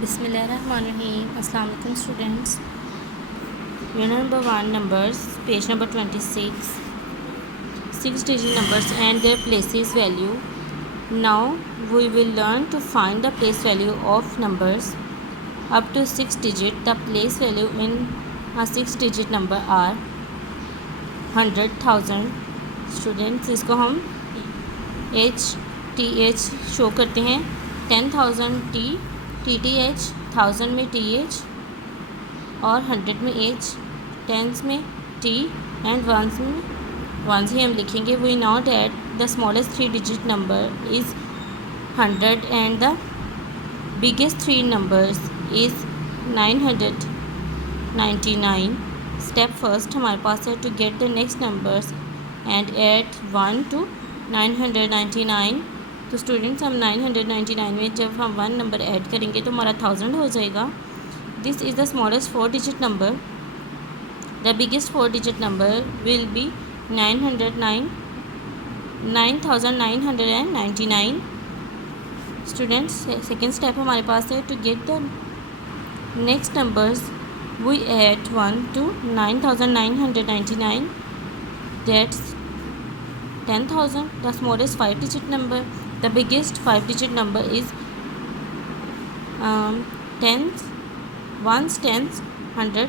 Bismillahirrahmanirrahim. Assalamu alaikum students. Unit number 1 numbers, page number 26. 6-digit numbers and their places value. Now we will learn to find the place value of numbers up to 6 digit. The place value in a 6-digit number are 100,000. Students इसको हम HTH show करते हैं. 10,000 TTH, 1000 में TH और 100 में H, tens में T and ones में ones ही हम लिखेंगे. We know that the smallest 3-digit number is 100 and the biggest 3 numbers is 999. Step first हमारे पास है to get the next numbers and add 1 to 999. तो स्टूडेंट्स हम 999 में जब हम 1 नंबर ऐड करेंगे तो हमारा 1000 हो जाएगा. This is the smallest 4-digit number. The biggest 4-digit number will be 9999. Students second step हमारे पास है to get the next numbers. We add 1 to 9999. That's 10,000. The smallest 5-digit number. The biggest 5-digit number is tens, ones, tens, 100,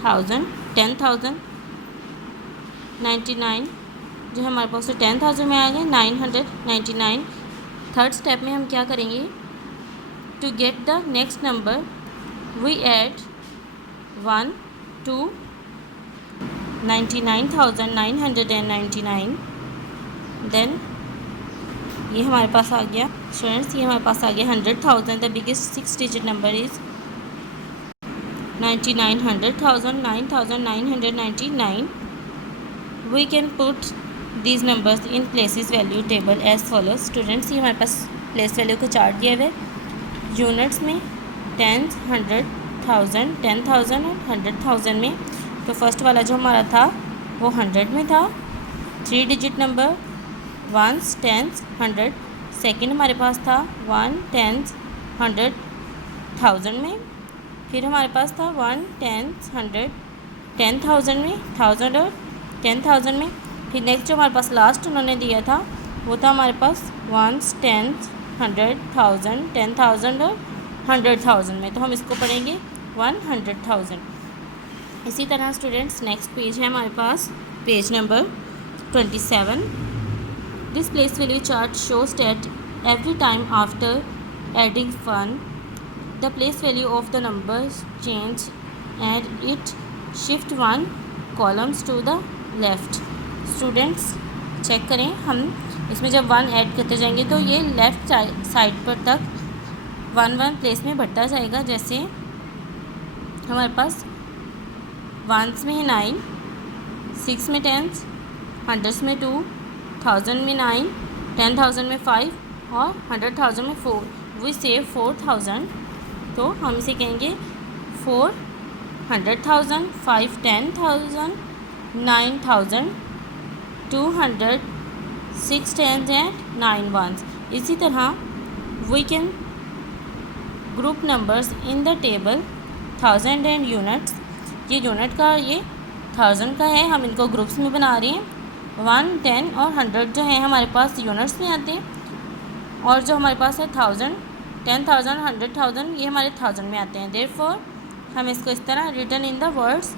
1000, 10,000. 99 जो हमारे पास 10,000 में आ गए. 999. Third step में हम क्या करेंगे to get the next number. We add 1 to 99,999. Then ये हमारे पास आ गया स्टूडेंट्स, ये हमारे पास आ गया 100,000. The biggest 6-digit number is 99. 100,000, 9,999. We can put these numbers in places value table as follows. Students ये हमारे पास प्लेस वैल्यू को चार्ट दिया हुआ है. यूनिट्स में टेंस, 100,000, 10,000 और 100,000 में. तो फर्स्ट वाला जो हमारा था वो 100 में था. 3-digit number once, tense, 100. Second हमारे पास था 1, टेंस, 100, 1000 में. फिर हमारे पास था 1, टेंस, 100, 10,000 में, 1000 और 10,000 में. फिर नेक्स्ट जो हमारे पास लास्ट उन्होंने दिया था वो था हमारे पास वंस, टेंस, 100, 1000, 10,000 और 100,000 में. तो हम इसको पढ़ेंगे 100,000. इसी तरह स्टूडेंट्स नेक्स्ट पेज है हमारे पास, page number 27. This place value chart shows that every time after adding 1, the place value of the numbers change and it shift 1 columns to the left. Students check करें, हम इसमें जब 1 add करते जाएंगे तो ये लेफ़्ट साइड पर तक 1 प्लेस में बढ़ता जाएगा. जैसे हमारे पास वंस में है 9, 6 में 10, 100 में 2, 1000 में 9, 10,000 में 5 और 100,000 में 4. We save 4,000. तो हम इसे कहेंगे 400,000, 5 10,000, 9,000, 200, 6 10s and 9 ones. इसी तरह we can group numbers in the table 1000 and units. ये यूनिट का ये 1000 का है, हम इनको ग्रुप्स में बना रहे हैं. 1, 10 और 100 जो हैं हमारे पास यूनिट्स में आते हैं और जो हमारे पास है 1000, 10,000, 100,000 ये हमारे 1000 में आते हैं. देयरफॉर हम इसको इस तरह written in the words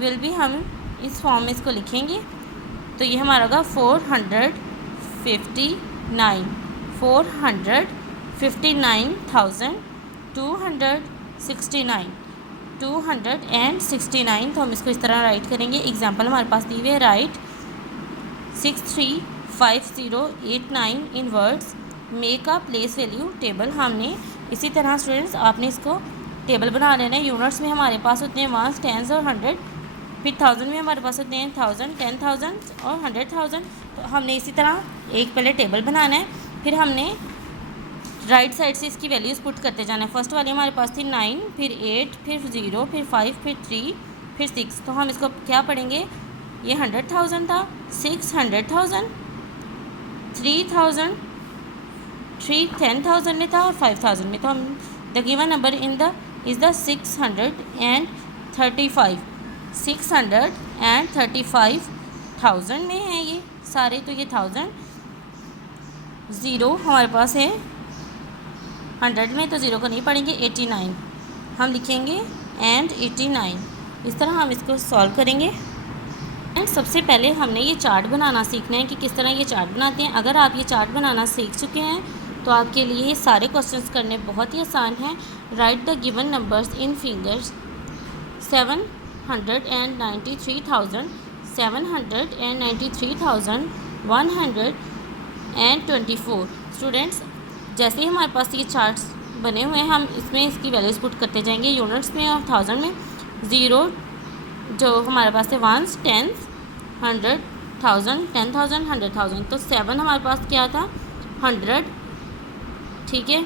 will be, हम इस फॉर्म में इसको लिखेंगे. तो ये हमारा होगा 459, 459,269, 269. तो हम इसको इस तरह राइट करेंगे. एग्जाम्पल हमारे पास दी हुई है. Right 635089 in words, make a place value table. हमने इसी तरह स्टूडेंट्स आपने इसको टेबल बना लेना है. यूनिट्स में हमारे पास होते हैं वंस, टेंस और 100. फिर 1000 में हमारे पास होते हैं 1000, 10,000 और 100,000. तो हमने इसी तरह एक पहले टेबल बनाना है, फिर हमने राइट साइड से इसकी वैल्यूज़ पुट करते जाना है. फर्स्ट वाली हमारे पास थी 9, फिर 8, फिर 0, फिर 5, फिर 3, फिर 6. तो हम इसको क्या पढ़ेंगे, ये 100,000 था, 600,000, 3,000, 3 10,000 में था और 5,000 में, तो हम the given number in the is the 635 635,000 में है ये सारे, तो ये 1000 ज़ीरो हमारे पास है 100 में, तो ज़ीरो को नहीं पढ़ेंगे। 89 हम लिखेंगे एंड 89, इस तरह हम इसको सॉल्व करेंगे। एंड सबसे पहले हमने ये चार्ट बनाना सीखना है कि किस तरह ये चार्ट बनाते हैं। अगर आप ये चार्ट बनाना सीख चुके हैं तो आपके लिए ये सारे क्वेश्चंस करने बहुत ही आसान हैं। Right the given numbers in fingers 793,124। Students, जैसे ही हमारे पास ये चार्ट्स बने हुए हैं हम इसमें इसकी वैल्यूज़ पुट करते जाएंगे यूनिट्स में और थाउजेंड में। ज़ीरो जो हमारे पास है वंस, टेंस, 100, 1000, 10,000, 100,000, तो 7 हमारे पास क्या था 100, ठीक है,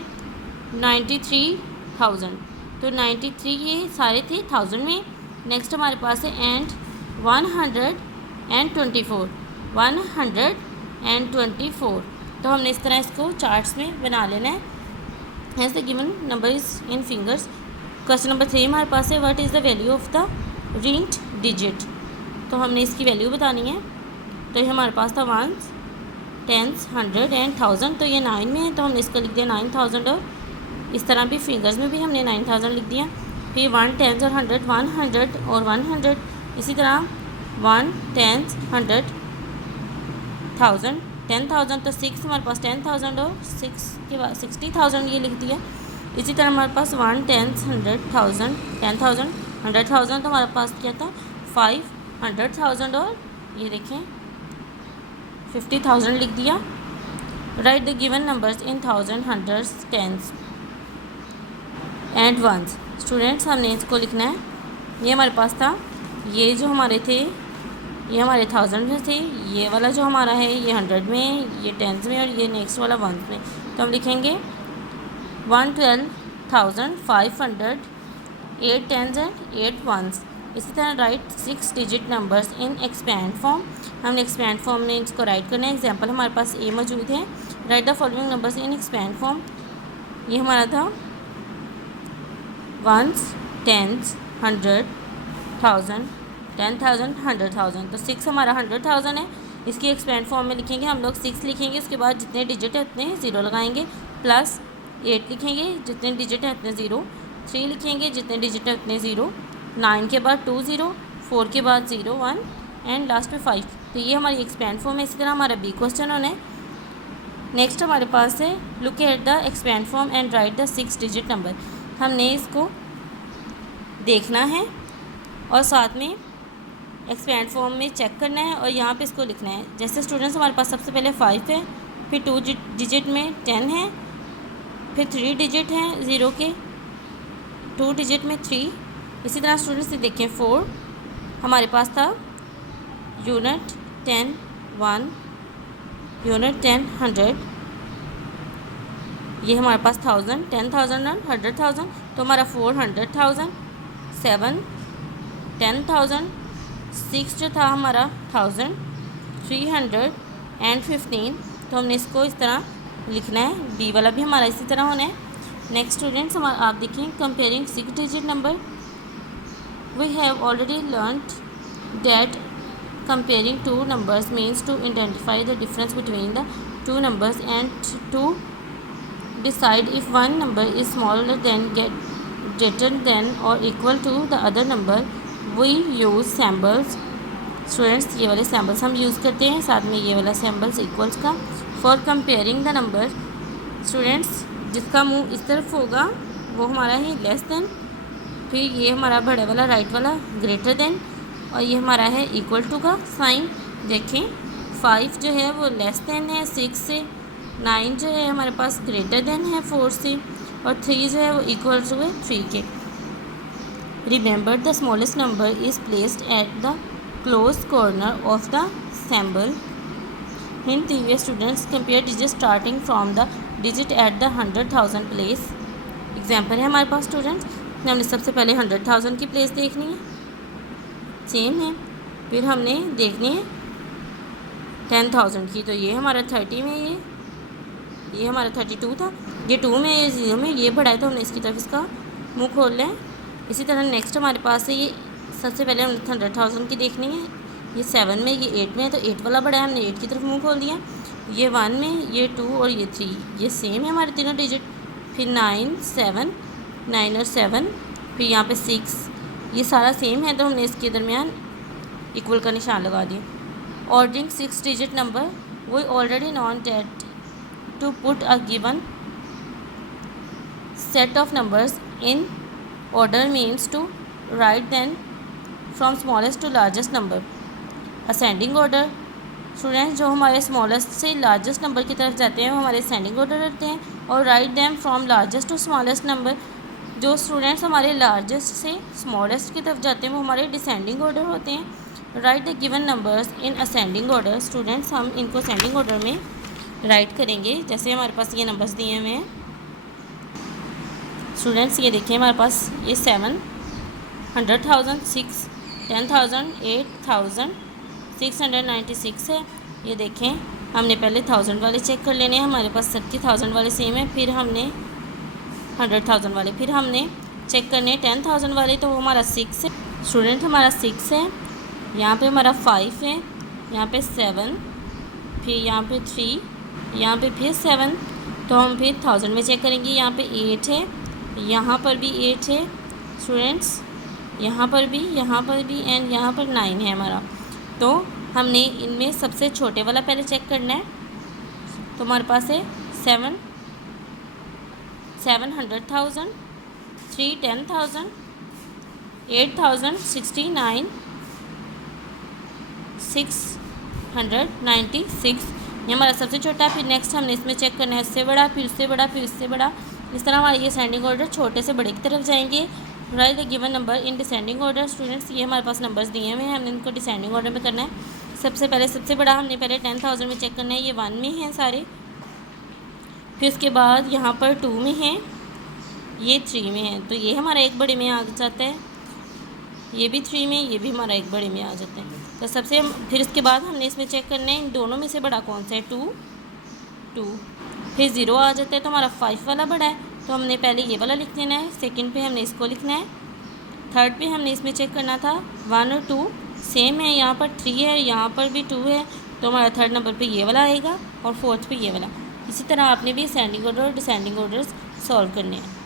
93,000, तो 93 ये सारे थे 1000 में। नेक्स्ट हमारे पास है एंड 124, तो हमने इस तरह इसको चार्ट्स में बना लेना है। Has the given number is in fingers. Question number 3 हमारे पास है what is the value of the ringed digit, तो हमने इसकी वैल्यू बतानी है। तो ये हमारे पास था वंस, टेंस, 100 एंड 1000, तो ये 9 में है, तो हमने इसको लिख दिया 9000, और इस तरह भी फिंगर्स में भी हमने 9000 लिख दिया। फिर 1 10 और 100, 100 और 100, इसी तरह 1 10 100 1000 10,000, तो 6 हमारे पास 10,000 और 6 के बाद 60,000 ये लिख दिया। इसी तरह हमारे पास 1 10 100,000 10,000 100,000, तो हमारे पास क्या था 500,000 और ये देखें 50,000 लिख दिया। Write the given numbers in thousand, hundreds, tens and ones. Students, हमने इसको लिखना है। ये हमारे पास था, ये जो हमारे थे ये हमारे 1000 में थे, ये वाला जो हमारा है ये 100 में, ये टेंस में, और ये नेक्स्ट वाला वंस में। तो हम लिखेंगे 112,500, 8 टेंस एंड 8 वंस। इसी तरह right 6 digit numbers in expand form. हमने एक्सपैंड फॉर्म में इसको राइट करना है। एग्जाम्पल हमारे पास ए मौजूद है। Right the following numbers in expand form. ये हमारा था वंस, टेंस, 100, 1000, 10,000, 100,000, तो 6 हमारा 100,000 है। इसकी एक्सपैंड फॉर्म में लिखेंगे हम लोग 6 लिखेंगे, उसके बाद जितने डिजिट है उतने ज़ीरो लगाएंगे, प्लस 8 लिखेंगे, जितने डिजिट है उतने ज़ीरो, 3 लिखेंगे, जितने डिजिट है उतने ज़ीरो, 9 के बाद 2 ज़ीरो, 4 के बाद 0 1 एंड लास्ट में 5। तो ये हमारी एक्सपैंड फॉर्म है। इसी तरह हमारा बी क्वेश्चन होना है। नेक्स्ट हमारे पास है look at the expand form and right the 6 digit number. हमने इसको देखना है और साथ में एक्सपैंड फॉर्म में चेक करना है और यहाँ पे इसको लिखना है। जैसे स्टूडेंट्स, हमारे पास सबसे पहले 5 है, फिर 2 डिजिट में 10 है, फिर 3 डिजिट हैं ज़ीरो के, 2 डिजिट में 3। इसी तरह स्टूडेंट्स से देखें 4 हमारे पास था यूनिट 10 1, यूनिट 10 100, ये हमारे पास 1000 10,000 और 100,000, तो हमारा 400,000, 7 10,000, 6 जो था हमारा 1000, 300 एंड 15। तो हमने इसको इस तरह लिखना है। बी वाला भी हमारा इसी तरह होना है। नेक्स्ट स्टूडेंट्स, हमारा आप देखें comparing 6 digit number. We have already learned that comparing two numbers means to identify the difference between the two numbers and to decide if one number is smaller than, greater than or equal to the other number. We use symbols. Students, ये वाले symbols हम use करते हैं, साथ में ये वाला symbols equals का for comparing the number. Students, जिसका मुंह इस तरफ होगा वो हमारा है लेस देन, फिर ये हमारा बड़ा वाला राइट वाला ग्रेटर देन, और ये हमारा है इक्वल टू का साइन। देखें 5 जो है वो लेस देन है 6 से, 9 जो है हमारे पास ग्रेटर देन है 4 से, और 3 जो है वो इक्वल टू है 3 के। Remember the smallest number is placed at the close corner of the symbol. Hint the students, compare digit starting from the digit at the 100,000 place. Example है हमारे पास स्टूडेंट्स, हमने सबसे पहले 100,000 की प्लेस देखनी है, सेम है। फिर हमने देखनी है 10,000 की, तो ये हमारा 30 में, ये ये हमारा 32 था, ये 2 में ये 0 में, ये बड़ा है तो हमने इसकी तरफ इसका मुँह खोल लिया है। इसी तरह नेक्स्ट हमारे पास है, ये सबसे पहले हमने 100,000 की देखनी है, ये 7 में, ये 8 में है तो 8 वाला बड़ा है, हमने 8 की तरफ मुँह खोल दिया। ये 1 में, ये 2 और ये 3, ये सेम है हमारे तीनों डिजिट। फिर 9, 7, 9 और 7, फिर यहाँ पे 6, ये सारा सेम है तो हमने इसके दरमियान इक्वल का निशान लगा दिया। Ordering 6 digit number, we already known that to put a given set of numbers in order means to write them from smallest to largest number, ascending order। Students जो हमारे स्मॉलेस्ट से लार्जेस्ट नंबर की तरफ जाते हैं वो हमारे ascending order रहते हैं, और write them from largest to smallest number, जो स्टूडेंट्स हमारे लार्जेस्ट से स्मॉलेस्ट की तरफ जाते हैं वो हमारे डिसेंडिंग ऑर्डर होते हैं। Right the given numbers in ascending order, students हम इनको असेंडिंग ऑर्डर में राइट करेंगे। जैसे हमारे पास ये नंबर्स दिए हुए हैं स्टूडेंट्स, ये देखिए हमारे पास ये 7, 100,000, 6, 10,000, 8,000, 696 है। ये देखें हमने पहले 1000 वाले चेक कर लेने हैं, हमारे पास 30,000 वाले सेम है, फिर हमने 100,000 वाले, फिर हमने चेक करने 10,000 वाले, तो वो हमारा 6 है स्टूडेंट, हमारा 6 है, यहाँ पे हमारा 5 है, यहाँ पे 7, फिर यहाँ पे 3, यहाँ पे फिर 7, तो हम फिर 1000 में चेक करेंगे। यहाँ पे 8 है, यहाँ पर भी 8 है स्टूडेंट्स, यहाँ पर भी एंड यहाँ पर 9 है हमारा। तो हमने इनमें सबसे छोटे वाला पहले चेक करना है, तो हमारे पास है 7, 700,000, 3, 10,000, 8,000, 69, 696, ये हमारा सबसे छोटा। फिर नेक्स्ट हमने इसमें चेक करना है इससे बड़ा, फिर उससे बड़ा, फिर उससे बड़ा, इस तरह हमारे ये असेंडिंग ऑर्डर छोटे से बड़े की तरफ जाएंगे। Right the given number in descending order, students ये हमारे पास नंबर्स दिए हुए हैं, हमने इनको डिसेंडिंग ऑर्डर में करना है। सबसे पहले सबसे बड़ा हमने पहले 10,000 में चेक करना है, ये 1 में हैं सारे, फिर उसके बाद यहाँ पर 2 में है, ये 3 में है, तो ये हमारा एक बड़े में आ जाता है, ये भी 3 में, ये भी हमारा एक बड़े में आ जाता है। तो सबसे फिर इसके बाद हमने इसमें चेक करना है इन दोनों में से बड़ा कौन सा है, 2, फिर 0 आ जाता है, तो हमारा 5 वाला बड़ा है, तो हमने पहले ये वाला लिख देना है, सेकंड पे हमने इसको लिखना है, थर्ड पे हमने इसमें चेक करना था 1 और 2 सेम है, यहाँ पर 3 है, यहाँ पर भी 2 है, तो हमारा थर्ड नंबर पे ये वाला आएगा और फोर्थ पे ये वाला। इसी तरह आपने भी असेंडिंग ऑर्डर और डिसेंडिंग ऑर्डर्स सॉल्व करने हैं।